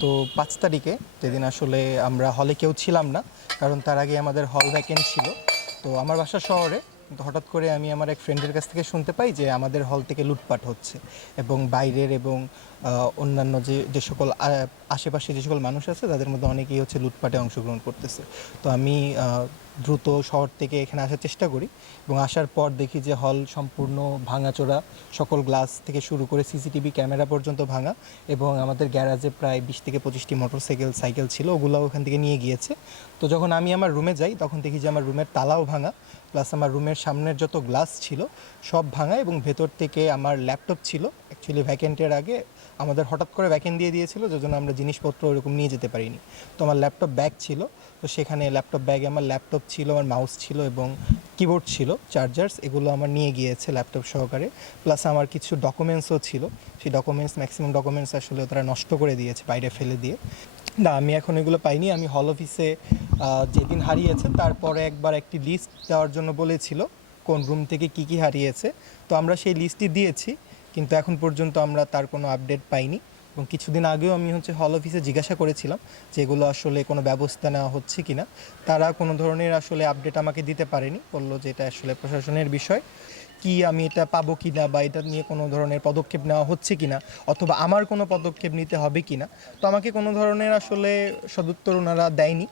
তো পাঁচ তারিখে যেদিন আসলে আমরা হলে কেউ ছিলাম না, কারণ তার আগে আমাদের হল ভ্যাকেন্ট ছিল। তো আমার বাসা শহরে হঠাৎ করে আমি আমার এক ফ্রেন্ডের কাছ থেকে শুনতে পাই যে আমাদের হল থেকে লুটপাট হচ্ছে এবং বাইরের এবং অন্যান্য যে যে সকল আশেপাশে যে সকল মানুষ আছে, তাদের মধ্যে অনেকেই হচ্ছে লুটপাটে অংশগ্রহণ করতেছে। তো আমি দ্রুত শহর থেকে এখানে আসার চেষ্টা করি এবং আসার পর দেখি যে হল সম্পূর্ণ ভাঙাচোরা, সকল গ্লাস থেকে শুরু করে সিসিটিভি ক্যামেরা পর্যন্ত ভাঙা এবং আমাদের গ্যারাজে প্রায় বিশ থেকে পঁচিশটি মোটরসাইকেল, সাইকেল ছিল, ওগুলোও ওখান থেকে নিয়ে গিয়েছে। তো যখন আমি আমার রুমে যাই, তখন দেখি যে আমার রুমের তালাও ভাঙা, প্লাস আমার রুমের সামনের যত গ্লাস ছিল, সব ভাঙা এবং ভেতর থেকে আমার ল্যাপটপ ছিল। অ্যাকচুয়ালি ভ্যাকেন্টের আগে আমাদের হঠাৎ করে ভ্যাকেন্ট দিয়ে দিয়েছিল জন্য আমরা জিনিসপত্র ওরকম নিয়ে যেতে পারিনি। তো আমার ল্যাপটপ ব্যাগ ছিল, তো সেখানে ল্যাপটপ ব্যাগে আমার ল্যাপটপ ছিল, আমার মাউস ছিল এবং কিবোর্ড ছিল চার্জার্স এগুলো আমার নিয়ে গিয়েছে ল্যাপটপ সহকারে প্লাস আমার কিছু ডকুমেন্টসও ছিল। সেই ডকুমেন্টস ম্যাক্সিমাম ডকুমেন্টস আসলে তারা নষ্ট করে দিয়েছে, বাইরে ফেলে দিয়ে। না, আমি এখন এগুলো পাইনি, আমি হল অফিসে যেদিন হারিয়েছে তারপরে একবার একটি লিস্ট দেওয়ার জন্য বলেছিল, কোন রুম থেকে কি কি হারিয়েছে। তো আমরা সেই লিস্টটি দিয়েছি কিন্তু এখন পর্যন্ত আমরা তার কোনো আপডেট পাইনি। এবং কিছুদিন আগেও আমি হচ্ছে হল অফিসে জিজ্ঞাসা করেছিলাম যে এগুলো আসলে কোনো ব্যবস্থা নেওয়া হচ্ছে কিনা। তারা কোনো ধরনের আসলে আপডেট আমাকে দিতে পারেনি। বলল যে এটা আসলে প্রশাসনের বিষয়। কি আমি এটা পাবো কি না বা এটা নিয়ে কোনো ধরনের পদক্ষেপ নেওয়া হচ্ছে কি না অথবা আমার কোনো পদক্ষেপ নিতে হবে কি না তো আমাকে কোনো ধরনের আসলে সদুত্তর ওনারা দেয়নি।